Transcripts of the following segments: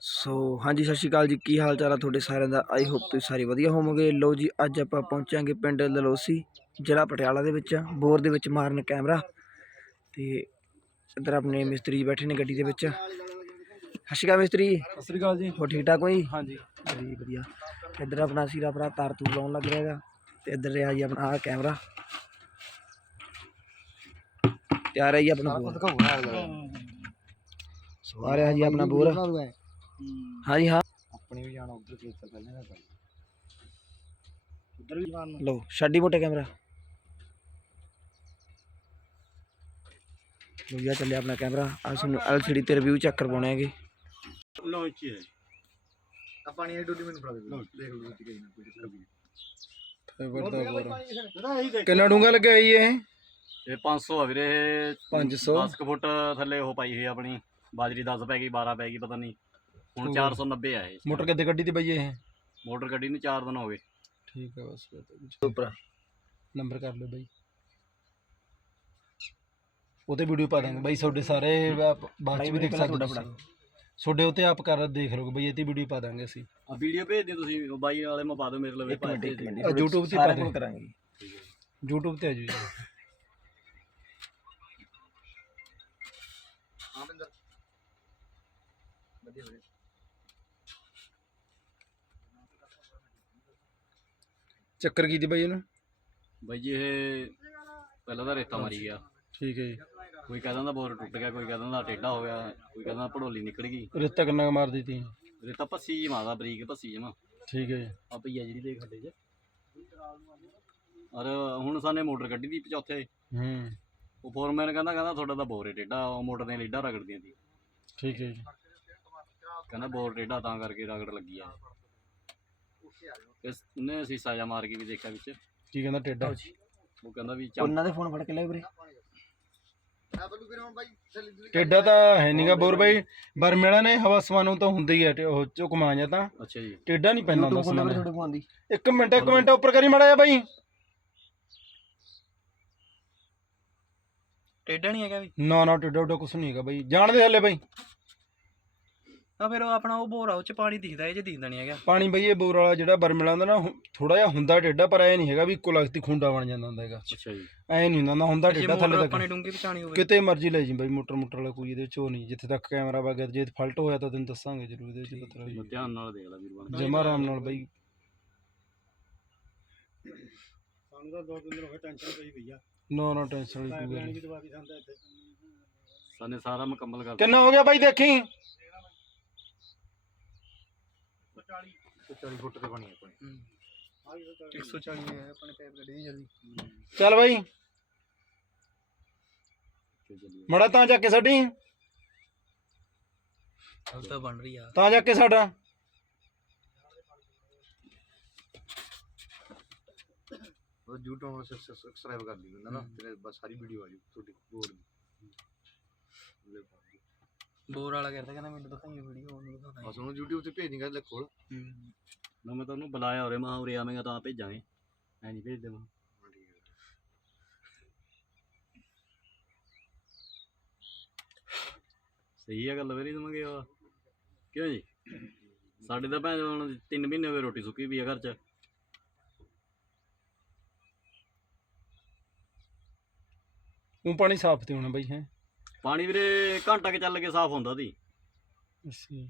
ਸੋ ਹਾਂਜੀ ਸਤਿ ਸ਼੍ਰੀ ਅਕਾਲ ਜੀ। ਕੀ ਹਾਲ ਚਾਲ ਆ ਤੁਹਾਡੇ ਸਾਰਿਆਂ ਦਾ? ਆਈ ਹੋਪ ਤੁਸੀਂ ਸਾਰੇ ਵਧੀਆ ਹੋਵੋਗੇ। ਲੋ ਜੀ ਅੱਜ ਆਪਾਂ ਪਹੁੰਚਾਂਗੇ ਪਿੰਡ ਲਲੋਸੀ ਜ਼ਿਲ੍ਹਾ ਪਟਿਆਲਾ ਦੇ ਵਿੱਚ ਬੋਰ ਦੇ ਵਿੱਚ ਮਾਰਨ ਕੈਮਰਾ। ਤੇ ਇੱਧਰ ਆਪਣੇ ਮਿਸਤਰੀ ਜੀ ਬੈਠੇ ਨੇ ਗੱਡੀ ਦੇ ਵਿੱਚ। ਸਤਿ ਸ਼੍ਰੀ ਅਕਾਲ ਮਿਸਤਰੀ। ਸਤਿ ਸ੍ਰੀ ਅਕਾਲ ਜੀ। ਹੋ ਠੀਕ ਠਾਕ ਹੋਈ ਹਾਂਜੀ। ਜੀ ਵਧੀਆ। ਇੱਧਰ ਆਪਣਾ ਸੀਰਾ ਭਰਾ ਤਾਰ ਤੂਰ ਲਾਉਣ ਲੱਗ ਰਿਹਾ ਹੈਗਾ। ਤੇ ਇੱਧਰ ਰਿਹਾ ਜੀ ਆਪਣਾ ਆਹ ਕੈਮਰਾ। ਤਿਆਰ ਹੈ ਜੀ ਆਪਣਾ ਬੋਰ। ਸੋ ਆ ਰਿਹਾ ਜੀ ਆਪਣਾ ਬੋਰ। ਹਾਂਜੀ ਹਾਂ। ਆਪਣੀ ਵੀ ਜਾਣਾ ਉਧਰ ਖੇਤ ਪਹਿਲਾਂ ਦਾ ਉਧਰ ਵੀ ਜਾਣਾ। ਲਓ ਛੱਡੀ ਮੋਟੇ ਕੈਮਰਾ। ਲੋ ਜੀ ਆਹ ਚੱਲਿਆ ਆਪਣਾ ਕੈਮਰਾ। ਆ ਤੁਹਾਨੂੰ ਐਲਸੀਡੀ ਤੇ ਰਿਵਿਊ ਚੈੱਕ ਕਰਵਾਉਣੇ ਹੈਗੇ। ਲੋ ਇੱਥੇ ਹੈ ਆਪਾਂ ਨਹੀਂ ਡੋਲੀ ਮੈਨੂੰ ਫੜਾ ਦੇ। ਦੇਖ ਲਓ ਤੁਸੀਂ ਕਿਹਨਾਂ ਕੋਈ ਚੱਕਰ ਕਿੰਨਾ ਡੂੰਗਾ ਲੱਗਿਆ ਇਹ? ਇਹ 500 ਆ ਵੀਰੇ 500 10 ਕੁ ਫੁੱਟ ਥੱਲੇ ਉਹ ਪਾਈ ਹੋਈ ਆਪਣੀ। ਬਾਜਰੀ 10 ਪੈ ਗਈ 12 ਪੈ ਗਈ ਪਤਾ ਨਹੀਂ। ਹੁਣ ਹੋਰ। 490 ਆ ਇਹ ਮੋਟਰ ਕਿੱਦੇ ਗੱਡੀ ਤੇ ਪਈ ਇਹ? ਮੋਟਰ ਗੱਡੀ ਨੂੰ 4 ਦਿਨ ਹੋ ਗਏ। ਠੀਕ ਹੈ ਬਸ ਉੱਪਰ। ਨੰਬਰ ਕਰ ਲਓ ਬਾਈ। ਉਹਤੇ ਵੀਡੀਓ ਪਾ ਦਾਂਗੇ ਬਾਈ ਤੁਹਾਡੇ ਸਾਰੇ ਬਾਅਦ ਚ ਵੀ ਦੇਖ ਸਕਦੇ ਹੋ ਤੁਹਾਡੇ ਉਤੇ ਆਪ ਕਰ ਦੇਖ ਲਓਗੇ ਬਾਈ ਇਹ ਤੇ ਵੀਡੀਓ ਪਾ ਦਾਂਗੇ ਅਸੀਂ। ਆ ਵੀਡੀਓ ਭੇਜ ਦਿਓ ਤੁਸੀਂ ਉਹ ਬਾਈ ਵਾਲੇ ਮੈਂ ਪਾ ਦਿਓ ਮੇਰੇ ਲਵੇ ਭੇਜ ਦਿਓ। ਆ YouTube ਤੇ ਪਾ ਦੇ ਕਰਾਂਗੇ। YouTube ਤੇ ਆ ਜੀ। ਚੱਕਰ ਕੀ ਦੀ ਬਾਈ ਇਹਨੂੰ? ਬਾਈ ਜੀ ਇਹ ਪਹਿਲਾਂ ਤਾਂ ਰੇਤਾ ਮਾਰੀ ਗਿਆ। ਠੀਕ ਹੈ ਜੀ। ਕੋਈ ਕਹਿ ਦਿੰਦਾ ਬੋਰ ਟੁੱਟ ਗਿਆ ਕੋਈ ਕਹਿ ਦਿੰਦਾ ਟੇਢਾ ਹੋ ਗਿਆ ਕੋਈ ਕਹਿ ਦਿੰਦਾ ਭੜੋਲੀ ਨਿਕਲ ਗਈ। ਰੇਤਾ ਕਿੰਨਾ ਕੁ ਮਾਰ ਦਿੱਤੀ ਰੇਤਾ ਭੱਸੀ ਜਮਾਦਾ ਬਰੀਕ ਭੱਸੀ ਜਮਾ ਠੀਕ ਹੈ ਜੀ। ਆ ਪਈ ਆ ਜਿਹੜੀ ਦੇਖ ਸਾਡੇ ਚ। ਔਰ ਹੁਣ ਸਾਨੇ ਮੋਟਰ ਕੱਢੀ ਦੀ ਚੌਥੇ। ਹੂੰ। ਉਹ ਫੋਰਮੈਨ ਕਹਿੰਦਾ ਕਹਿੰਦਾ ਤੁਹਾਡਾ ਤਾਂ ਬੋਰ ਟੇਢਾ ਉਹ ਮੋਟਰ ਦੀਆਂ ਲੀਡਾਂ ਰਗੜਦੀਆਂ ਸੀ ਠੀਕ ਹੈ ਜੀ। ਕਹਿੰਦਾ ਬੋਰ ਟੇਢਾ ਤਾਂ ਕਰਕੇ ਰਗੜ ਲੱਗੀ ਆ। ਇਸ ਨੇ ਸੀਸਾ ਜਾ ਮਾਰ ਕੇ ਵੀ ਦੇਖਿਆ ਵਿੱਚ। ਕੀ ਕਹਿੰਦਾ ਟੇਡਾ? ਉਹ ਕਹਿੰਦਾ ਵੀ ਚਮ ਉਹਨਾਂ ਦੇ ਫੋਨ ਫੜ ਕੇ ਲੈ ਵੀਰੇ। ਟੇਡਾ ਤਾਂ ਹੈ ਨਹੀਂਗਾ ਬੋਰ ਬਾਈ। ਬਰਮੇਲਾ ਨੇ ਹਵਾ ਸਮਾਨੂ ਤਾਂ ਹੁੰਦਾ ਹੀ ਹੈ ਟੇ- ਉਹ ਝੁਕਮਾ ਜਾਂ ਤਾਂ। ਅੱਛਾ ਜੀ। ਟੇਡਾ ਨਹੀਂ ਪੈਂਦਾ ਹੁੰਦਾ ਤੁਹਾਡੇ ਸਮਾਨ। ਫੋਨ ਦੀ ਇੱਕ ਮਿੰਟ ਇੱਕ ਮਿੰਟ ਉੱਪਰ ਕਰੀ ਮੜਾ ਜਾ ਬਾਈ। ਟੇਡਾ ਨਹੀਂ ਹੈਗਾ ਵੀ। ਨਾ ਨਾ ਟੇਡਾ ਟੇਡਾ ਕੁਛ ਨਹੀਂ ਹੈਗਾ ਬਾਈ। ਜਾਣਦੇ ਹਲੇ ਬਾਈ। ਆ ਫਿਰ ਉਹ ਆਪਣਾ ਉਹ ਬੋਰ ਆ ਉਹ ਚ ਪਾਣੀ ਦਿਖਦਾ ਇਹ ਚ ਦਿਖਦਾ ਨਹੀਂ ਹੈਗਾ। ਪਾਣੀ ਬਈ ਇਹ ਬੋਰ ਵਾਲਾ ਜਿਹੜਾ ਬਰਮੇਲਾ ਹੁੰਦਾ ਨਾ ਥੋੜਾ ਜਿਹਾ ਹੁੰਦਾ ਟੇਡਾ ਪਰ ਐ ਨਹੀਂ ਹੈਗਾ ਵੀ ਇੱਕੋ ਲਗਤੀ ਖੁੰਡਾ ਬਣ ਜਾਂਦਾ ਹੁੰਦਾ ਹੈਗਾ। ਅੱਛਾ ਜੀ। ਐ ਨਹੀਂ ਹੁੰਦਾ ਨਾ ਹੁੰਦਾ ਜੇ ਟੇਡਾ ਮੋਟਰ ਥੱਲੇ ਆਪਾਂ ਨੇ ਤੱਕ ਡੂੰਗੀ ਪਛਾਣੀ ਹੋਵੇ। ਕਿਤੇ ਮਰਜ਼ੀ ਲੈ ਜੀ ਬਾਈ ਮੋਟਰ ਮੋਟਰ ਵਾਲਾ ਕੋਈ ਇਹਦੇ ਵਿੱਚ ਉਹ ਨਹੀਂ ਜਿੱਥੇ ਤੱਕ ਕੈਮਰਾ ਵਗਿਆ ਜੇ ਫਲਟ ਹੋਇਆ ਤਾਂ ਤੈਨੂੰ ਦੱਸਾਂਗੇ ਜ਼ਰੂਰ ਇਹਦੇ ਵਿੱਚ ਪਤਾ ਮੈਂ ਧਿਆਨ ਨਾਲ ਦੇਖ ਲਾ ਵੀਰ ਬਣ ਜਮਾ ਆਰਾਮ ਨਾਲ ਬਾਈ। ਸਾਨੂੰ ਤਾਂ ਦੋ ਦਿਨ ਹੋ ਗਏ ਟੈਨਸ਼ਨ ਪਈ ਪਈ ਆ। ਨਾ ਨਾ ਟੈਨਸ਼ਨ ਵਾਲੀ ਕੋਈ ਗੱਲ ਨਹੀਂ ਦਵਾ ਦੀ ਸੰਦਾ ਇੱਥੇ। ਸਾਨੇ ਸਾਰਾ ਮੁਕੰਮਲ ਕਰ ਕਿੰਨਾ ਹੋ ਗਿਆ ਬਾਈ ਦੇਖੀ? 40 ਫੁੱਟ ਤੇ ਬਣੀ ਆਪਣੀ 140 ਹੈ। ਆਪਣੇ ਪੈਪ ਗੱਡੀ ਜਲਦੀ। ਚੱਲ ਬਾਈ। ਮੜਾ ਤਾਂ ਜਾ ਕੇ ਸਾਡੀ। ਹਲ ਤਾਂ ਬਣ ਰਹੀ ਆ। ਤਾਂ ਜਾ ਕੇ ਸਾਡਾ। ਉਹ YouTube ਨੂੰ ਸਬਸਕ੍ਰਾਈਬ ਕਰ ਲਈ ਨਾ ਤੇਰੇ ਬਸ ਸਾਰੀ ਵੀਡੀਓ ਆ ਜੂ ਤੁਹਾਡੀ ਹੋਰ ਬੋਰ ਵਾਲਾ ਕਰਦਾ ਕਹਿੰਦਾ ਮੈਨੂੰ ਦਿਖਾਈਓ ਵੀਡੀਓ ਉਹਨੂੰ ਦਿਖਾਉਂਦਾ। ਬਸ ਉਹਨੂੰ YouTube ਤੇ ਭੇਜ ਦਿੰਗਾ ਲੈ ਖੋਲ ਨਾ ਮੈਂ ਤੁਹਾਨੂੰ ਬੁਲਾਇਆ ਉਰੇ ਮਾਂ ਉਰੇ ਆਵੇਂਗਾ ਤਾਂ ਭੇਜਾਂਗੇ। ਐ ਨਹੀਂ ਭੇਜ ਦੇਵਾਂ। ਸਹੀ ਆ ਗੱਲ ਵੀਰੇ ਤੁਮ ਗਿਆ ਕਿਉਂ ਜੀ? ਸਾਡੇ ਤਾਂ ਭੈਣ ਹੁਣ 3 ਮਹੀਨੇ ਹੋ ਗਏ ਰੋਟੀ ਸੁੱਕੀ ਵੀ ਆ ਘਰ ਚ। ਉਹ ਪਾਣੀ ਸਾਫ਼ ਤੇ ਹੋਣਾ ਬਾਈ ਹੈ। ਪਾਣੀ ਵੀਰੇ ਘੰਟਾ ਕੇ ਚੱਲ ਕੇ ਸਾਫ਼ ਹੁੰਦਾ ਸੀ। ਅੱਛਾ।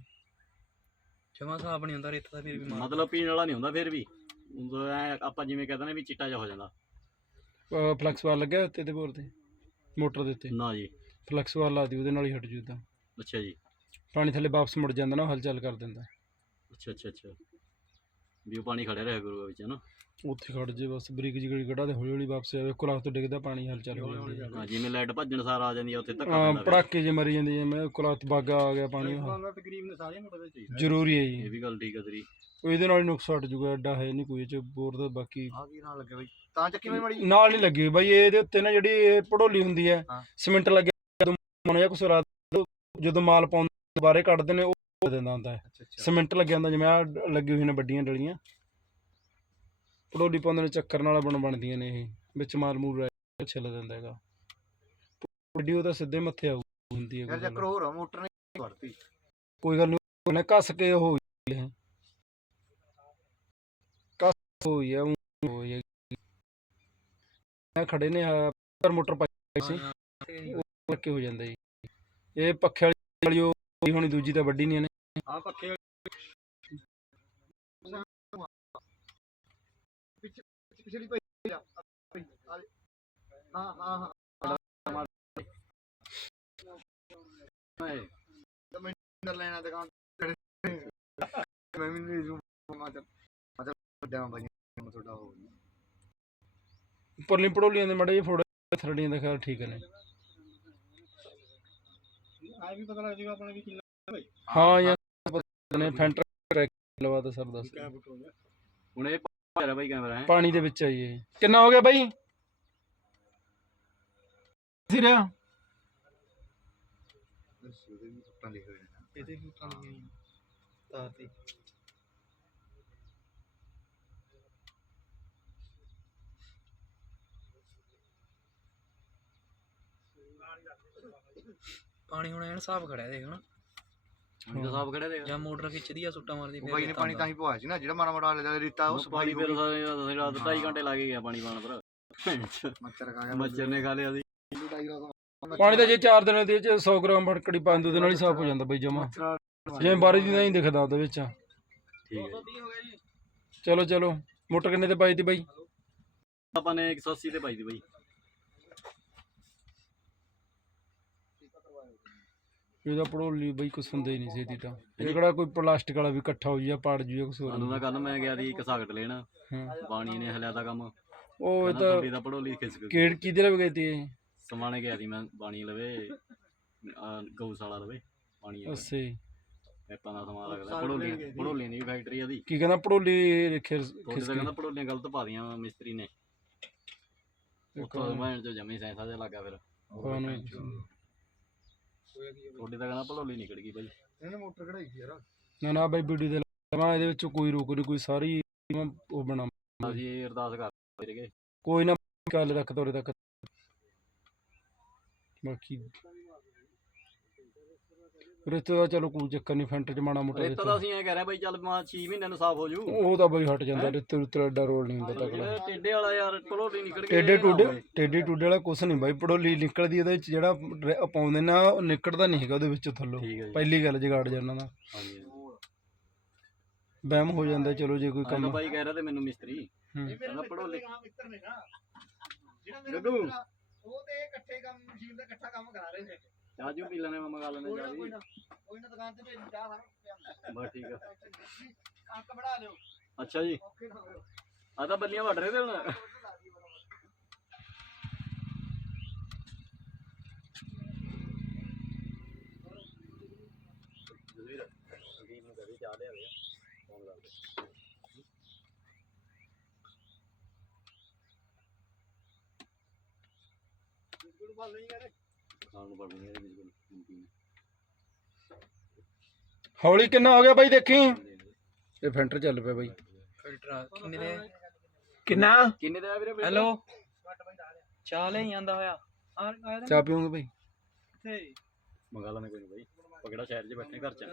ਜਮਾ ਸਾਫ਼ ਨਹੀਂ ਹੁੰਦਾ ਰੇਤਾ ਤਾਂ ਫਿਰ ਵੀ ਮਾਰ ਮਤਲਬ ਪੀਣ ਵਾਲਾ ਨਹੀਂ ਹੁੰਦਾ ਫਿਰ ਵੀ। ਉਦੋਂ ਐਂ ਆਪਾਂ ਜਿਵੇਂ ਕਹਿੰਦੇ ਨੇ ਵੀ ਚਿੱਟਾ ਜਿਹਾ ਹੋ ਜਾਂਦਾ। ਫਲੈਕਸ ਵਾਲ ਲੱਗਿਆ ਉੱਤੇ ਤੇ ਬੋਰ ਤੇ ਮੋਟਰ ਦੇ ਉੱਤੇ। ਨਾ ਜੀ। ਫਲੈਕਸ ਵਾਲ ਲਾ ਦੀ ਉਹਦੇ ਨਾਲ ਹੀ ਹਟ ਜੂ ਤਾਂ। ਅੱਛਾ ਜੀ। ਪਾਣੀ ਥੱਲੇ ਵਾਪਸ ਮੁੜ ਜਾਂਦਾ ਨਾ ਉਹ ਹਲਚਲ ਕਰ ਦਿੰਦਾ। ਅੱਛਾ ਅੱਛਾ ਅੱਛਾ। ਵੀ ਉਹ ਪਾਣੀ ਖੜਿਆ ਰਿਹਾ ਕਰੂਗਾ ਵਿੱਚ ਹਨਾ? ਉੱਥੇ ਖੜ ਜੇ ਬਸ ਬਰੀਕ ਜਿਹੀ ਗੜੀ ਕੱਢਾ ਦੇ ਹੌਲੀ ਹੌਲੀ ਵਾਪਸ ਆਵੇ ਕੁਲਾਸ ਤੋਂ ਡਿੱਗਦਾ ਪਾਣੀ ਹਲਚਲ ਹੋ ਜਾਂਦੀ ਹੈ। ਜਿਵੇਂ ਲਾਈਟ ਭੱਜਣ ਸਾਰ ਆ ਜਾਂਦੀ ਆ ਉੱਥੇ ਧੱਕਾ ਹਾਂ ਪੈਂਦਾ ਫਿਰ। ਪੜਾਕੇ ਜੇ ਮਰੀ ਜਾਂਦੀ ਜਿਵੇਂ ਕੁਲਾਸ ਬਾਗਾ ਆ ਗਿਆ ਪਾਣੀ ਉਹ। ਤਕਰੀਬਨ ਸਾਰੀਆਂ ਮੋਟਰ ਵਿੱਚ ਜ਼ਰੂਰੀ ਹੈ ਇਹ ਜੀ ਵੀ ਗੱਲ ਠੀਕ ਆ ਤੇਰੀ। ਉਹ ਇਹਦੇ ਨਾਲ ਹੀ ਨੁਕਸ ਹਟ ਜੂਗਾ ਐਡਾ ਹੈ ਨਹੀਂ ਕੋਈ ਇਹ ਚ ਬੋਰ ਦਾ ਬਾਕੀ ਆ ਕੀ ਨਾਲ ਲੱਗੇ ਬਾਈ? ਤਾਂ ਚੱਕੀ ਮੈਂ ਮੜੀ ਨਾਲ ਨਹੀਂ ਲੱਗੀ ਬਾਈ ਇਹਦੇ ਉੱਤੇ ਨਾ ਜਿਹੜੀ ਇਹ ਪੜੋਲੀ ਹੁੰਦੀ ਹੈ ਹਾਂ। ਸਿਮੈਂਟ ਲੱਗਿਆ ਜਦੋਂ ਮਨ ਜਾਂ ਕੁਛ ਰਾਤ ਜਦੋਂ ਮਾਲ ਪਾਉਂਦੇ ਦੁਬਾਰੇ ਕੱਢਦੇ ਨੇ ਉਹ ਦੇ ਦਿੰਦਾ ਹੁੰਦਾ ਹੈ। ਅੱਛਾ ਅੱਛਾ। ਸਿਮੈਂਟ ਲੱਗਿਆ ਹੁੰਦਾ ਜਿਵੇਂ ਆ ਲੱਗੀ ਹੋਈ ਨੇ ਵੱਡੀਆਂ ਡਲੀਆਂ। ਪੜੋਲੀ ਪਾਉਂਦੇ ਨੇ ਚੱਕਰ ਨਾਲ ਬਣ ਬਣਦੀਆਂ ਨੇ ਇਹ ਵਿੱਚ ਮਾਲ ਮੂਲ ਰਹਿ ਛਿੱਲ ਦਿੰਦਾ ਹੈਗਾ। ਵੱਡੀ ਉਹ ਤਾਂ ਸਿੱਧੇ ਮੱਥੇ ਹੁੰਦੀ ਹੈ ਯਾਰ। ਚੱਕਰ ਹੋਰ ਆ ਮੋਟਰ ਨੇ ਵੜਤੀ ਕੋਈ ਗੱਲ ਨੀ ਉਹਨੇ ਕੱਸ ਕੇ ਹੋ। ਗਈ ਕੱਸ ਹੋਈ ਆ ਊਂ ਹੋਈ ਮੈਂ ਖੜੇ ਨੇ ਪਰ ਮੋਟਰ ਪਾਈ ਸੀ। ਉਹ ਕਰਕੇ ਹੋ ਜਾਂਦਾ ਜੀ। ਇਹ ਪੱਖੇ ਵਾਲੀ ਵਾਲੀ ਉਹ ਹੋਈ ਹੋਣੀ ਦੂਜੀ ਤਾਂ ਵੱਡੀ ਨਹੀਂ ਨੇ ਆ ਪੱਖੇ ਪਿਛਲੀ ਪਈ ਆ ਹਾਂ ਹਾਂ ਹਾਂ। ਕਰ ਲੈਣਾ ਦੁਕਾਨ ਮੈਂ ਵੀ ਨਹੀਂ ਜੂ ਮਾਤਰ ਮਾਤਰ ਵੱਡਾ ਭਾਈ ਮੈਂ ਤੁਹਾਡਾ ਹੋ ਗਿਆ ਉੱਪਰਲੀ ਪੜੋਲੀਆਂ ਦੇ ਮੜੇ ਫੋੜੇ ਥਰੜੀਆਂ ਦਾ ਖਿਆਲ ਠੀਕ ਨੇ। ਆ ਵੀ ਪਤਾ ਲੱਗ ਜੂਗਾ ਆਪਣੇ ਵੀ ਕਿੰਨਾ ਹਾਂ ਯਾਰ ਪਤਾ ਨੇ ਫੈਂਟਰ ਲਵਾ ਤਾਂ ਸਰ ਦੱਸ। ਹੁਣ ਇਹ ਭਾਰਾ ਬਾਈ ਕੈਮਰਾ ਹੈ? ਪਾਣੀ ਦੇ ਵਿੱਚ ਆਈਏ ਕਿੰਨਾ ਹੋ ਗਿਆ ਬਾਈ? ਸੀ ਰਿਹਾ ਇਹਦੇ ਵੀ ਤਾਂ ਤਾਰ ਪਾਣੀ ਹੁਣ ਐਨ ਸਾਫ਼ ਖੜਿਆ ਦੇਖ ਨਾ ਹੁਣ। ਤਾਂ ਸਾਫ਼ ਖੜੇ ਦੇ ਜਾਂ ਮੋਟਰ ਖਿੱਚਦੀ ਆ ਸੁੱਟਾਂ ਮਾਰਦੀ ਉਹ ਬਾਈ ਨੇ ਪਾਣੀ ਤਾਂ ਹੀ ਪਵਾਇਆ ਸੀ ਨਾ ਜਿਹੜਾ ਮਾੜਾ ਮਾੜਾ ਹਲੇ ਰੇਤਾ ਉਹ ਪਾਣੀ ਸਫ਼ਾਈ ਫਿਰ ਸਾਰੇ ਰਾਤ 2.5 ਘੰਟੇ ਲੱਗ ਗਿਆ ਪਾਣੀ ਪਾਣ ਪਰ। ਮੱਛਰ ਖਾ ਗਿਆ। ਮੱਛਰ ਨੇ ਖਾ ਲਿਆ ਸੀ। ਪਾਣੀ ਤਾਂ ਜੇ 4 ਦਿਨਾਂ ਦੇ ਵਿੱਚ 100 ਗ੍ਰਾਮ ਫਟਕੜੀ ਪਾ ਦਿੰਦੇ ਉਹਦੇ ਨਾਲ ਹੀ ਸਾਫ਼ ਹੋ ਜਾਂਦਾ ਬਾਈ ਜਮਾ। ਜਿਵੇਂ ਬਾਰੀ ਦੀ ਨਹੀਂ ਦਿਖਦਾ ਉਹਦੇ ਵਿੱਚ। ਠੀਕ ਹੈ। ਚਲੋ ਚਲੋ ਮੋਟਰ ਕਿੰਨੇ ਤੇ ਪਾਈ ਤੀ ਬਾਈ? ਆਪਾਂ ਨੇ 180 ਤੇ ਪਾਈ ਦੀ ਬਾਈ। ਇਹਦਾ ਪੜੋਲੀ ਬਈ ਕੁਛ ਹੁੰਦਾ ਹੀ ਨਹੀਂ ਸੀ ਤਾਂ। ਇਹ ਕਿਹੜਾ ਕੋਈ ਪਲਾਸਟਿਕ ਵਾਲਾ ਵੀ ਇਕੱਠਾ ਹੋ ਜਾ ਪਾੜ ਜੂਗਾ ਕੁਛ ਹੋਰ ਸਾਨੂੰ ਤਾਂ ਕੱਲ ਮੈਂ ਗਿਆ ਸੀ ਇੱਕ ਸਾਗਟ ਲੈਣ। ਹਾਂ। ਪਾਣੀ ਨੇ ਹਲਿਆ ਤਾਂ ਕੰਮ। ਉਹ ਇਹ ਤਾਂ ਤੁਹਾਡੀ ਦਾ ਪੜੋਲੀ ਖਿਸਕ ਗਈ। ਕਿਹੜ ਨਾਲ ਗਈ ਤੀ ਇਹ? ਸਮਾਣੇ ਗਿਆ ਸੀ ਮੈਂ ਪਾਣੀ ਲਵੇ। ਆਹ ਗਊਸ਼ਾਲਾ ਲਵੇ ਪਾਣੀ ਵਾਲਾ। ਅੱਛੇ ਪੈਪਾਂ ਦਾ ਸਮਾਨ ਲੱਗਦਾ। ਪੜੋਲੀਆਂ ਪੜੋਲੀਆਂ ਦੀ ਫੈਕਟਰੀ ਆ ਦੀ ਕੀ ਕਹਿੰਦਾ ਪੜੋਲੀ ਰੱਖੇ ਤੁਹਾਡੇ ਤਾਂ ਕਹਿੰਦਾ ਪੜੋਲੀਆਂ ਗਲਤ ਪਾ ਦੀਆਂ ਮਿਸਤਰੀ ਨੇ। ਉੱਥੋਂ ਮੈਂ ਜੋ ਜਮੀ ਸੈਂਸਾ ਜਿਹਾ ਲੱਗਾ ਫਿਰ। ਤੁਹਾਡੇ ਤਾਂ ਕਹਿੰਦਾ ਪੜੋਲੀ ਨਿਕਲ ਗਈ ਬਾਈ। ਇਹਨੇ ਮੋਟਰ ਕਢਾਈ ਸੀ ਯਾਰ। ਨਾ ਨਾ ਬਾਈ ਵੀਡੀਓ ਦੇ ਲਗਾ ਇਹਦੇ ਵਿੱਚ ਕੋਈ ਰੋਕ ਨਹੀਂ ਕੋਈ ਸਾਰੀ ਉਹ ਬਣਾ ਅਸੀਂ ਇਹ ਅਰਦਾਸ ਕਰ ਰਹੇ ਕੋਈ ਨਾ ਗੱਲ ਰੱਖ ਤੋਰੇ ਤੱਕ। ਬਾਕੀ ਰਿਸ਼ਤੇ ਦਾ ਚਲੋ ਕੋਈ ਚੱਕਰ ਨਹੀਂ ਫੈਂਟ ਚ ਮਾੜਾ ਮੋਟਾ ਰੇਤਾ ਤਾਂ ਅਸੀਂ ਐ ਕਹਿ ਰਹੇ ਬਾਈ ਚੱਲ ਮਾ 6 ਮਹੀਨਿਆਂ ਨੂੰ ਸਾਫ਼ ਹੋ ਜੂ। ਉਹ ਤਾਂ ਬਈ ਹਟ ਜਾਂਦਾ ਰਿਸ਼ਤੇ ਰੁੱਤੇ ਐਡਾ ਰੋਲ ਨਹੀਂ ਹੁੰਦਾ ਤਕੜਾ। ਟੇਡੇ ਵਾਲਾ ਯਾਰ ਪੜੋਲੀ ਨਿਕਲ ਗਈ ਟੇਡੇ ਟੂਡੇ। ਟੇਡੇ ਟੂਡੇ ਵਾਲਾ ਕੁਛ ਨਹੀਂ ਬਾਈ ਪੜੋਲੀ ਨਿਕਲਦੀ ਉਹਦੇ ਵਿੱਚ ਜਿਹੜਾ ਪਾਉਂਦੇ ਨਾ ਉਹ ਨਿਕਲਦਾ ਨਹੀਂ ਹੈਗਾ ਉਹਦੇ ਵਿੱਚੋਂ ਥੱਲੋਂ। ਪਹਿਲੀ ਗੱਲ ਜਗਾੜ ਜਾਂਦਾ ਦਾ। ਵਹਿਮ ਹੋ ਜਾਂਦਾ ਚਲੋ ਜੇ ਕੋਈ ਕੰਮ ਬਾਈ ਕਹਿ ਰਿਹਾ ਤੇ ਮੈਨੂੰ ਮਿਸਤਰੀ। ਹੂੰ। ਕਹਿੰਦਾ ਪੜੋਲੀ ਉਹ ਤੇ ਇਕੱਠੇ ਕੰਮ ਮਸ਼ੀਨ ਦਾ ਇਕੱਠਾ ਕੰਮ ਕਰਾ ਰਹੇ ਨੇ। ਚਾਜੂ ਪੀ ਲੈਣੇ ਮੰਗਾ ਲੈਣੇ ਕੋਈ ਨਾ ਚਾਹ ਕੋਈ ਨਾ। ਕੋਈ ਨਾ ਦੁਕਾਨ ਤੇ ਭੇਜ ਚਾਹ ਸਾਰਾ ਬਸ ਠੀਕ ਆ। ਕੰਕ ਬਣਾ ਲਿਓ। ਅੱਛਾ ਜੀ। ਆ ਤਾਂ ਬੱਲੀਆਂ ਵੱਢ ਰਹੇ ਤੇ ਹੁਣ। ਜਸਵੀਰ ਸੰਦੀਪ ਨੂੰ ਕਹਦੇ ਚਾਹ ਲਿਆਵੇ ਫੋਨ ਕਰ ਦੇ। ਨੂੰ ਪੜਨੀ ਹੈ ਬਿਲਕੁਲ ਨਮਕੀਨ ਹੌਲੀ ਕਿੰਨਾ ਹੋ ਗਿਆ ਬਾਈ ਦੇਖੀ? ਇਹ ਫੈਂਟਰ ਚੱਲ ਪਿਆ ਬਾਈ। ਫਿਲਟਰ ਕਿੰਨੇ ਦੇ ਕਿੰਨਾ? ਕਿੰਨੇ ਦਾ ਆ ਵੀਰੇ ਹੈਲੋ? ਚਾਹ ਲੈ ਜਾਂਦਾ ਹੋਇਆ। ਆ ਆਇਆ ਚਾਹ ਪੀਓਗੇ ਬਾਈ? ਤੇ ਮੰਗਾ ਲੈਣੇ ਕੋਈ ਬਾਈ। ਕਿਹੜਾ ਸ਼ਹਿਰ 'ਚ ਬੈਠੇ ਘਰ 'ਚ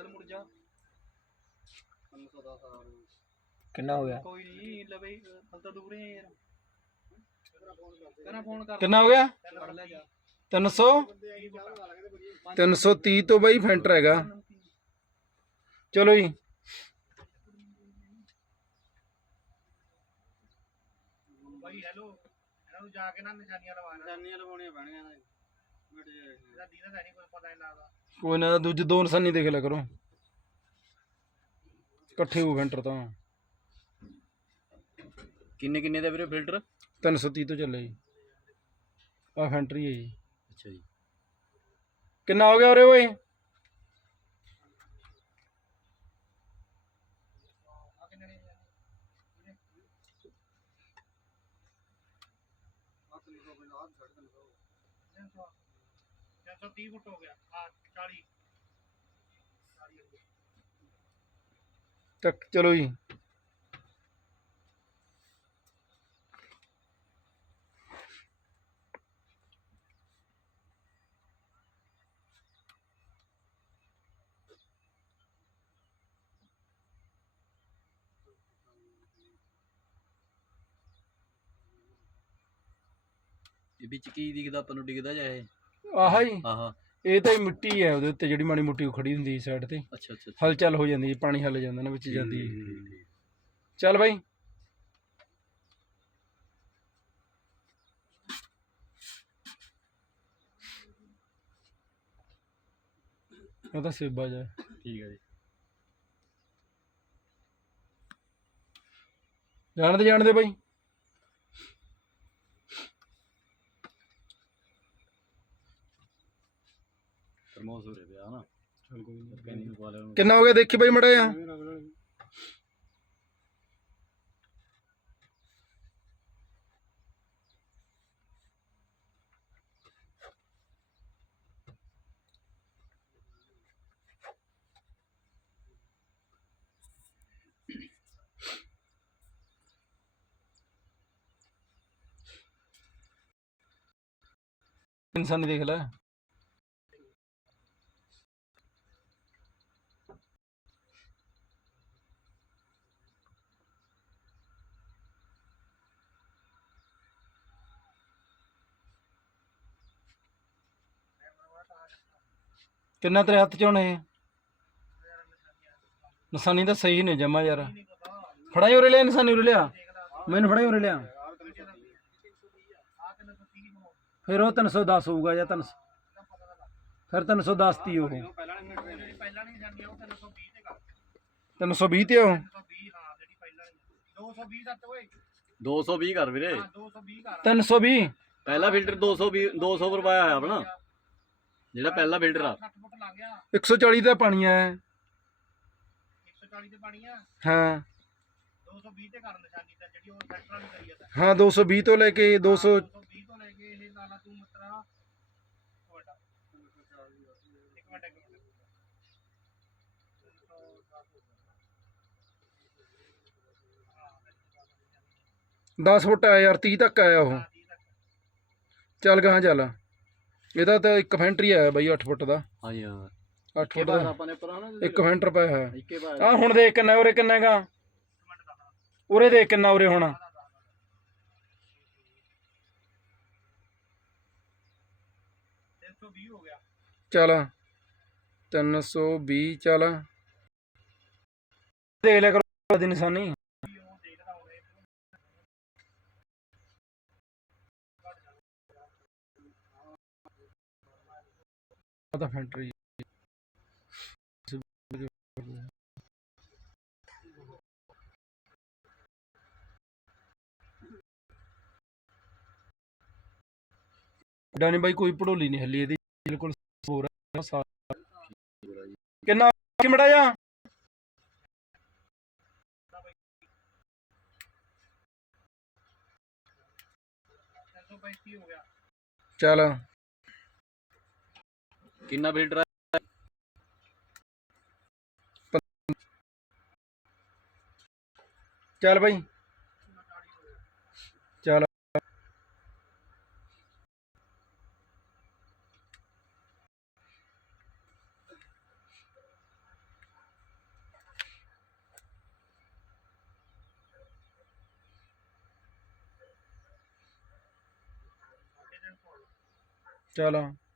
ਕਿੰਨਾ ਹੋ ਗਿਆ? ਕੋਈ ਨਹੀਂ ਲਵੇ ਹਲ ਤਾਂ ਦੂਰ ਹੀ ਯਾਰ। ਕਰਾਂ ਫੋਨ ਕਰ। ਕਿੰਨਾ ਹੋ ਗਿਆ? ਫੜ ਲੈ ਜਾ। 300 330 ਤੋਂ ਬਾਈ ਫੈਂਟਰ ਹੈਗਾ। ਚਲੋ ਜੀ। ਬਾਈ ਹੈਲੋ ਇਹਨਾਂ ਨੂੰ ਜਾ ਕੇ ਨਾ ਨਿਸ਼ਾਨੀਆਂ ਲਵਾਣਾ ਨਿਸ਼ਾਨੀਆਂ ਲਵਾਉਣੀਆਂ ਪੈਣੀਆਂ ਇਹਦਾ ਦੀਦਾ ਤਾਂ ਨਹੀਂ ਕੋਈ ਪਤਾ ਨਹੀਂ ਲੱਗਦਾ ਕੋਈ ਨਾ ਦੂਜੇ ਦੋ ਨਿਸ਼ਾਨੀ ਦੇਖ ਲਿਆ ਕਰੋ। ਇਕੱਠੇ ਹੋ ਫੈਂਟਰ ਤਾਂ। ਕਿੰਨੇ ਕਿੰਨੇ ਦਾ ਵੀਰੇ ਫਿਲਟਰ 330 ਤੋਂ ਚੱਲੇ ਜੀ। ਆ ਫੈਂਟਰ ਹੈ ਜੀ। ਅੱਛਾ ਜੀ ਕਿੰਨਾ ਹੋ ਗਿਆ ਉਰੇ ਓਏ ਤਿੰਨ ਸੌ ਤੀਹ ਫੁੱਟ ਹੋ ਗਿਆ ਆ 40 ਚੱਕ ਇਹ ਵਿੱਚ ਕੀ ਦਿਖਦਾ ਆਪਾਂ ਨੂੰ ਡਿੱਗਦਾ ਜਾਂ ਇਹ? ਆਹਾ ਹੀ ਆਹਾ। ਇਹ ਤਾਂ ਹੀ ਮਿੱਟੀ ਹੈ ਉਹਦੇ ਉੱਤੇ ਜਿਹੜੀ ਮਾੜੀ ਮੋਟੀ ਉਹ ਖੜੀ ਹੁੰਦੀ ਸਾਈਡ ਤੇ। ਅੱਛਾ ਅੱਛਾ ਅੱਛਾ। ਹਲਚਲ ਹੋ ਜਾਂਦੀ ਹੈ, ਪਾਣੀ ਹੱਲ ਜਾਂਦਾ ਨਾ ਵਿੱਚ ਜਾਂਦੀ। ਹੈ। ਚੱਲ ਬਾਈ। ਉਹ ਤਾਂ ਸੇਬਾ ਜਾ ਠੀਕ ਹੈ ਜੀ। ਜਾਣਦੇ ਜਾਣਦੇ ਬਾਈ। ਥਰਮੋਸ ਹੋ ਰਿਹਾ ਪਿਆ ਨਾ। ਚਲ ਕੋਈ ਨਹੀਂ ਕੈਨੀ ਪਾ ਲਿਆ ਉਹਨੂੰ। ਕਿੰਨਾ ਹੋ ਗਿਆ ਦੇਖੀ ਬਾਈ ਮੜਾ ਆ ਇਨਸਾਨ ਦੇਖ ਲੈ। ਕਿੰਨਾ ਤੇਰੇ ਹੱਥ ਚ ਹੁਣ ਇਹ ਨਿਸ਼ਾਨੀ ਤਾਂ ਸਹੀ ਨੇ ਜਮਾ ਯਾਰ। ਫੜਾਈ ਉਰੇ ਲਿਆ ਨਿਸ਼ਾਨੀ ਉਰੇ ਲਿਆ। ਮੈਨੂੰ ਫੜਾਈ ਉਰੇ ਲਿਆ। ਫਿਰ ਉਹ 310 ਹੋਊਗਾ ਜਾਂ 300 ਫਿਰ 310 ਤੀ ਉਹ ਪਹਿਲਾਂ ਨਹੀਂ ਨਿਸ਼ਾਨੀ ਉਹ। 320 ਤੇ ਕਰ 320 ਤੇ ਉਹ। 320 ਹਾਂ ਜਿਹੜੀ ਪਹਿਲਾਂ ਵਾਲੀ। 220 ਤੱਕ ਓਏ 220 ਕਰ ਵੀਰੇ। ਹਾਂ 220 ਕਰ 320 ਪਹਿਲਾ ਫਿਲਟਰ 220 200 ਪਰ ਪਾਇਆ ਹੋਇਆ ਆਪਣਾ। ਜਿਹੜਾ ਪਹਿਲਾ ਫਿਲਟਰ ਆ। 60 ਫੁੱਟ ਲੰਘ ਗਿਆ। 140 ਦਾ ਪਾਣੀ ਆ 140 ਤੇ ਪਾਣੀ ਆ। ਹਾਂ। 220 ਤੇ ਕਰ ਨਿਸ਼ਾਨੀ ਤਾਂ ਜਿਹੜੀ ਉਹ ਸੈਂਟਰ ਵਾਲੀ ਕਰੀ ਤਾਂ। ਹਾਂ 220 ਤੋਂ ਲੈ ਕੇ 200 220 ਤੋਂ ਲੈ ਕੇ ਇਹ ਲਾਲਾ ਤੂੰ ਮਤਰਾ। ਤੁਹਾਡਾ ਇੱਕ ਮਿੰਟ ਇੱਕ ਮਿੰਟ। 10 ਫੁੱਟ ਆਇਆ ਯਾਰ 30 ਤੱਕ ਆਇਆ ਉਹ। ਚੱਲ ਗਾਂ ਚੱਲ। ਇਹਦਾ ਤਾਂ ਇੱਕ ਫੈਂਟਰੀ ਆਇਆ ਬਾਈ 8 ਫੁੱਟ ਦਾ। ਹਾਂਜੀ ਹਾਂ 8 ਇੱਕੇ ਫੁੱਟ ਬਾਰ ਦਾ ਆਪਾਂ ਨੇ ਪਰ ਹਨਾ ਇੱਕ ਫੈਂਟਰ ਪਾਇਆ ਹੋਇਆ ਇੱਕੇ ਬਾਰ ਆ ਹੁਣ ਦੇਖ ਕਿੰਨਾ ਉਰੇ ਕਿੰਨਾ ਗਾ ਉਰੇ ਦੇਖ ਕਿੰਨਾ ਉਰੇ ਹੁਣ। 320 ਹੋ ਗਿਆ। ਚੱਲ। 320 ਚੱਲ। ਦੇਖ ਲਿਆ ਕਰੋ ਦੀ ਨਿਸ਼ਾਨੀ। ਤਾਂ ਫੈਂਟਰੀ ਡਾਨੀ ਬਾਈ, ਕੋਈ ਪੜੋਲੀ ਨਹੀਂ ਹੱਲੀ ਇਹਦੀ। ਬਿਲਕੁਲ ਹੋ ਰਿਹਾ ਸਾਰਾ ਕਿੰਨਾ ਕਿ ਜਾ ਤਿੰਨ ਕਿੰਨਾ ਫਿਲਟਰ ਆ ਚੱਲ ਬਾਈ ਚੱਲ ਚੱਲ ਕਿੰਨਾ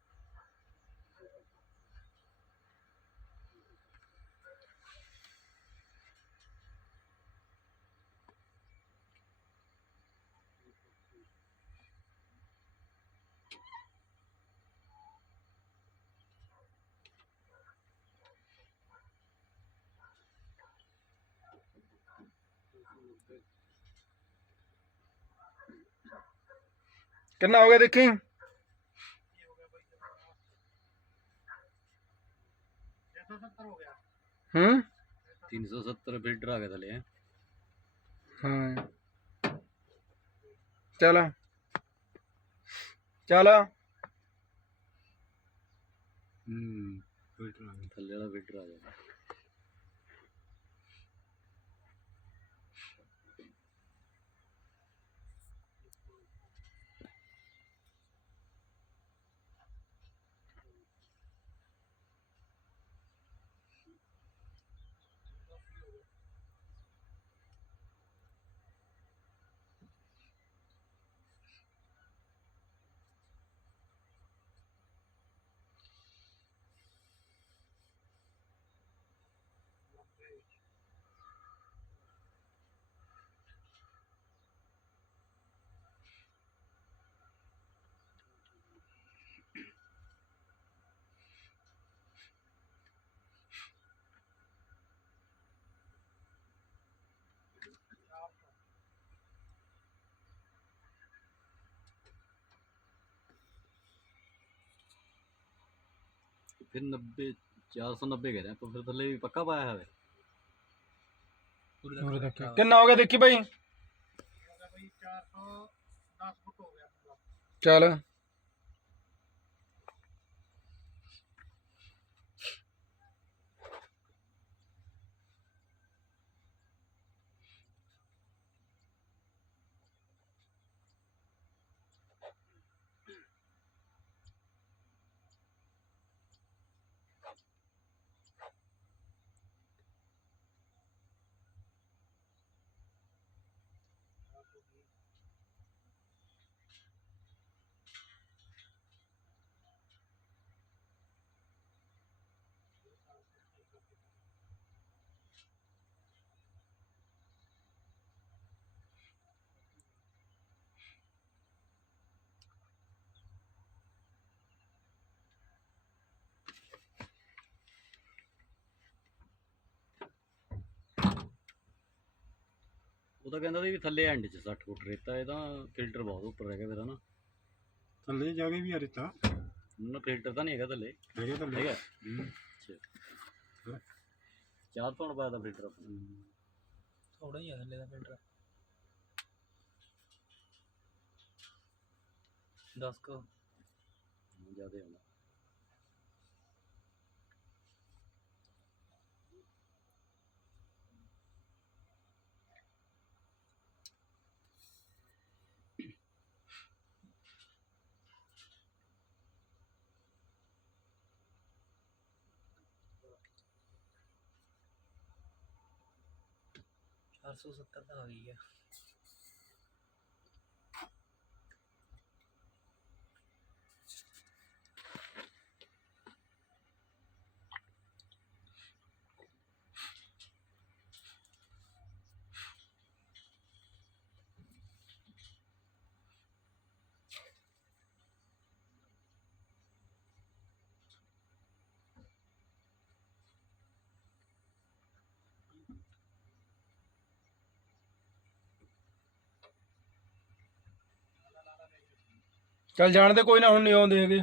ਹੋ ਗਿਆ ਦੇਖੀ 370 ਹੋ ਗਿਆ ਹੂੰ 370 ਫਿਲਟਰ ਆ ਗਿਆ ਥਲੇ ਹੈਂ। ਹਾਂ ਚੱਲ ਚੱਲ ਹੂੰ ਫਿਲਟਰ ਆ ਗਿਆ ਥੱਲੇ ਵਾਲਾ ਫਿਲਟਰ ਆ ਫਿਰ 90 490 ਕਹਿ ਰਿਹਾ ਆਪਾਂ ਫਿਰ ਥੱਲੇ ਵੀ ਪੱਕਾ ਪਾਇਆ ਤੱਕ ਕਿੰਨਾ ਹੋ ਗਿਆ ਦੇਖੀ ਭਾਈ? ਬਈ 410 ਫੁੱਟ ਹੋ ਗਿਆ। ਪੂਰਾ ਚੱਲ। ਉਹ ਤਾਂ ਕਹਿੰਦਾ ਸੀ ਵੀ ਥੱਲੇ ਐਂਡ 'ਚ 60 ਫੁੱਟ ਰੇਤਾ ਇਹ ਤਾਂ ਫਿਲਟਰ ਬਹੁਤ ਉੱਪਰ ਰਹਿ ਗਿਆ ਫਿਰ ਹਨਾ। ਥੱਲੇ ਜਾ ਕੇ ਵੀ ਆ ਰਿਤਾ। ਨਾ ਫਿਲਟਰ ਤਾਂ ਨਹੀਂ ਹੈਗਾ ਥੱਲੇ। ਹੈਗੇ ਅੱਛਾ। ਚਾਰ ਤੋਂ ਪਾਇਆ ਦਾ ਫਿਲਟਰ ਥੋੜਾ ਹੀ। ਆ ਥੱਲੇ ਦਾ ਫਿਲਟਰ 10 ਕੋ। ਜ਼ਿਆਦਾ ਆਉਂਦਾ ਚਾਰ ਸੌ ਸੱਤਰ ਤਾਂ ਆ। ਚੱਲ ਜਾਣ ਦੇ ਕੋਈ ਨਾ ਹੁਣ ਨਹੀਂ ਆਉਂਦੇ ਹੈਗੇ।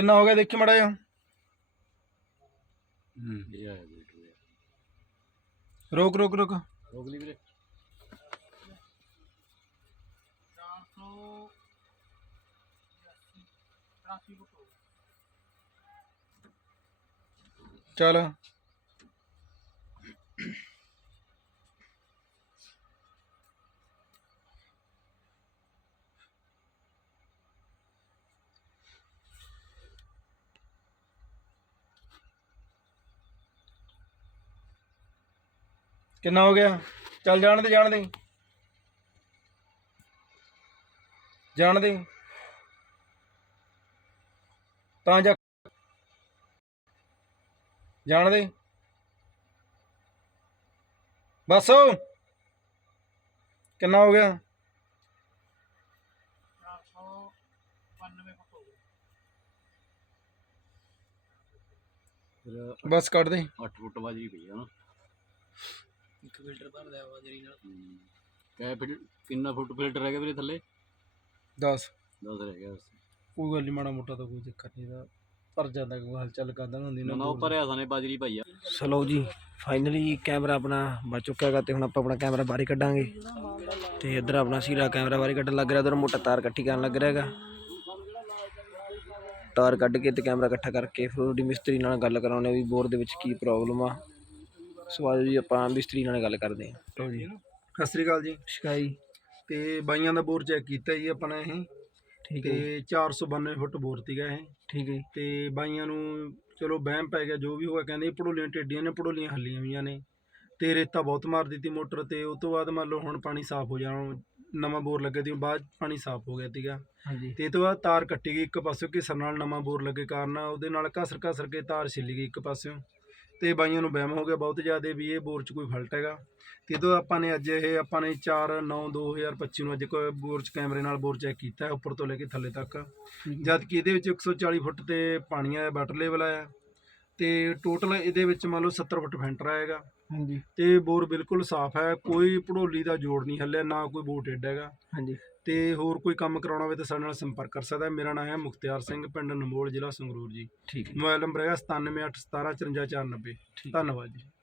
ਕਿੰਨਾ ਹੋ ਗਿਆ ਦੇਖੀ ਮੜਾ ਜਾ ਇਹ ਆਇਆ ਫਿਲਟਰ ਰੋਕ ਰੋਕ ਰੋਕ। ਰੋਕ ਲਈ ਵੀਰੇ। 400 83 ਫੁੱਟ ਹੋ ਗਿਆ ਚੱਲ। ਕਿੰਨਾ ਹੋ ਗਿਆ? ਚੱਲ ਜਾਣ ਦੇ ਜਾਣ ਦੇ। ਜਾਣ ਦੇ। ਤਾਂ ਜਾ। ਜਾਣ ਦੇ। ਬਸ। ਕਿੰਨਾ ਹੋ ਗਿਆ? 492 ਫੁੱਟ ਹੋ ਗਿਆ ਫਿਰ ਬਸ ਕੱਢ ਦੇ। 8 ਫੁੱਟ ਬਾਜਰੀ ਪਈ ਆ ਨਾ। ਫਿਲਟਰ ਭਰ ਦਿਆ ਬਾਜਰੀ ਨਾਲ। ਕੈ ਫਿਰ ਕਿੰਨਾ ਫੁੱਟ ਫਿਲਟਰ ਰਹਿ ਗਿਆ ਵੀਰੇ ਥੱਲੇ? 10 10 ਰਹਿ ਗਿਆ ਬਸ। ਕੋਈ ਗੱਲ ਨਹੀਂ ਮਾੜਾ ਮੋਟਾ ਤਾਂ ਕੋਈ ਚੱਕਰ ਨਹੀਂ ਦਾ ਭਰ ਜਾਂਦਾ ਕੋਈ ਹਲਚਲ ਕਰਦਾ ਨਾ ਹੁੰਦੀ ਨਾ ਨਾ ਨਾ ਉੱਪਰ ਆ ਸਾਨੇ ਬਾਜਰੀ ਪਾਈ ਆ। ਚਲੋ ਜੀ ਫਾਈਨਲੀ ਕੈਮਰਾ ਆਪਣਾ ਬਚ ਚੁੱਕਾ ਹੈਗਾ ਤੇ ਹੁਣ ਆਪਾਂ ਆਪਣਾ ਕੈਮਰਾ ਬਾਹਰ ਹੀ ਕੱਢਾਂਗੇ। ਤੇ ਇੱਧਰ ਆਪਣਾ ਸੀਰਾ ਕੈਮਰਾ ਬਾਹਰ ਹੀ ਕੱਢਣ ਲੱਗ ਰਿਹਾ ਉਧਰ ਮੋਟਾ ਤਾਰ ਇਕੱਠੀ ਕਰਨ ਲੱਗ ਰਿਹਾ ਹੈਗਾ। ਤਾਰ ਕੱਢ ਕੇ ਤੇ ਕੈਮਰਾ ਇਕੱਠਾ ਕਰਕੇ ਫਿਰ ਉਹਦੀ ਮਿਸਤਰੀ ਨਾਲ ਗੱਲ ਕਰਾਉਣੇ ਵੀ ਬੋਰ ਦੇ ਵਿੱਚ ਕੀ ਪ੍ਰੋਬਲਮ ਆ। ਸਵਾਲ ਜੀ ਆਪਾਂ ਮਿਸਤਰੀ ਨਾਲ ਗੱਲ ਕਰਦੇ ਹਾਂ। ਲਓ ਜੀ। ਸਤਿ ਸ੍ਰੀ ਅਕਾਲ ਜੀ। ਸ਼ਿਕਾਈ। ਤੇ ਬਾਈਆਂ ਦਾ ਬੋਰ ਚੈੱਕ ਕੀਤਾ ਜੀ ਆਪਣਾ ਇਹ। ਠੀਕ ਹੈ। ਤੇ 492 ਫੁੱਟ ਬੋਰ ਸੀਗਾ ਇਹ। ਠੀਕ ਹੈ। ਤੇ ਬਾਈਆਂ ਨੂੰ ਚਲੋ ਵਹਿਮ ਪੈ ਗਿਆ ਜੋ ਵੀ ਹੋਇਆ ਕਹਿੰਦੇ ਪੜੋਲੀਆਂ ਟੇਡੀਆਂ ਨੇ ਪੜੋਲੀਆਂ ਹੱਲੀਆਂ ਹੋਈਆਂ ਨੇ। ਤੇ ਰੇਤਾ ਬਹੁਤ ਮਾਰ ਦਿੱਤੀ ਮੋਟਰ ਤੇ ਉਸ ਤੋਂ ਬਾਅਦ ਮੰਨ ਲਓ ਹੁਣ ਪਾਣੀ ਸਾਫ਼ ਹੋ ਜਾਣਾ ਨਵਾਂ ਬੋਰ ਲੱਗੇ ਤੀ ਬਾਅਦ 'ਚ ਪਾਣੀ ਸਾਫ਼ ਹੋ ਗਿਆ ਸੀਗਾ। ਹਾਂਜੀ। ਤੇ ਇਹ ਤੋਂ ਬਾਅਦ ਤਾਰ ਕੱਟੀ ਗਈ ਇੱਕ ਪਾਸਿਓਂ ਘਿਸਣ ਨਾਲ ਨਵਾਂ ਬੋਰ ਲੱਗੇ ਕਾਰਨ ਉਹਦੇ ਨਾਲ ਘਸਰ ਘਸਰ ਕੇ ਤਾਰ ਛਿੱਲੀ ਗਈ ਇੱਕ ਪਾਸਿਓਂ। ਤੇ ਬਾਈਆਂ ਨੂੰ ਵਹਿਮ ਹੋ ਗਿਆ ਬਹੁਤ ਜ਼ਿਆਦਾ ਵੀ ਇਹ ਬੋਰ 'ਚ ਕੋਈ ਫਲਟ ਹੈਗਾ। ਤੇ ਜਦੋਂ ਆਪਾਂ ਨੇ ਅੱਜ ਇਹ ਆਪਾਂ ਨੇ 4 9 2025 ਨੂੰ ਅੱਜ ਕੋਈ ਬੋਰ 'ਚ ਕੈਮਰੇ ਨਾਲ ਬੋਰ ਚੈੱਕ ਕੀਤਾ ਹੈ, ਉੱਪਰ ਤੋਂ ਲੈ ਕੇ ਥੱਲੇ ਤੱਕ। ਜਦ ਕਿ ਇਹਦੇ ਵਿੱਚ 140 ਫੁੱਟ ਤੇ ਪਾਣੀ ਆਇਆ ਵਾਟਰ ਲੈਵਲ ਆਇਆ। ਤੇ ਟੋਟਲ ਇਹਦੇ ਵਿੱਚ ਮੰਨ ਲਓ 70 ਫੁੱਟ ਫੈਂਟਰ ਆਏਗਾ। ਹਾਂਜੀ। ਤੇ ਬੋਰ ਬਿਲਕੁਲ ਸਾਫ਼ ਹੈ ਕੋਈ ਭੜੋਲੀ ਦਾ ਜੋੜ ਨਹੀਂ ਹੱਲਿਆ ਨਾ ਕੋਈ ਬੋਰ ਟੇਢਾ ਹੈਗਾ। ਹਾਂਜੀ। ਤੇ ਹੋਰ ਕੋਈ ਕੰਮ ਕਰਾਉਣਾ ਹੋਵੇ ਤਾਂ ਸਾਡੇ ਨਾਲ ਸੰਪਰਕ ਕਰ ਸਕਦਾ ਹੈ। ਮੇਰਾ ਨਾਮ ਹੈ ਮੁਖਤਿਆਰ ਸਿੰਘ ਪਿੰਡ ਨਮੋਲ ਜ਼ਿਲ੍ਹਾ ਸੰਗਰੂਰ ਜੀ। ਠੀਕ ਹੈ। ਮੋਬਾਈਲ ਨੰਬਰ ਹੈਗਾ 9781175490 ਧੰਨਵਾਦ ਜੀ।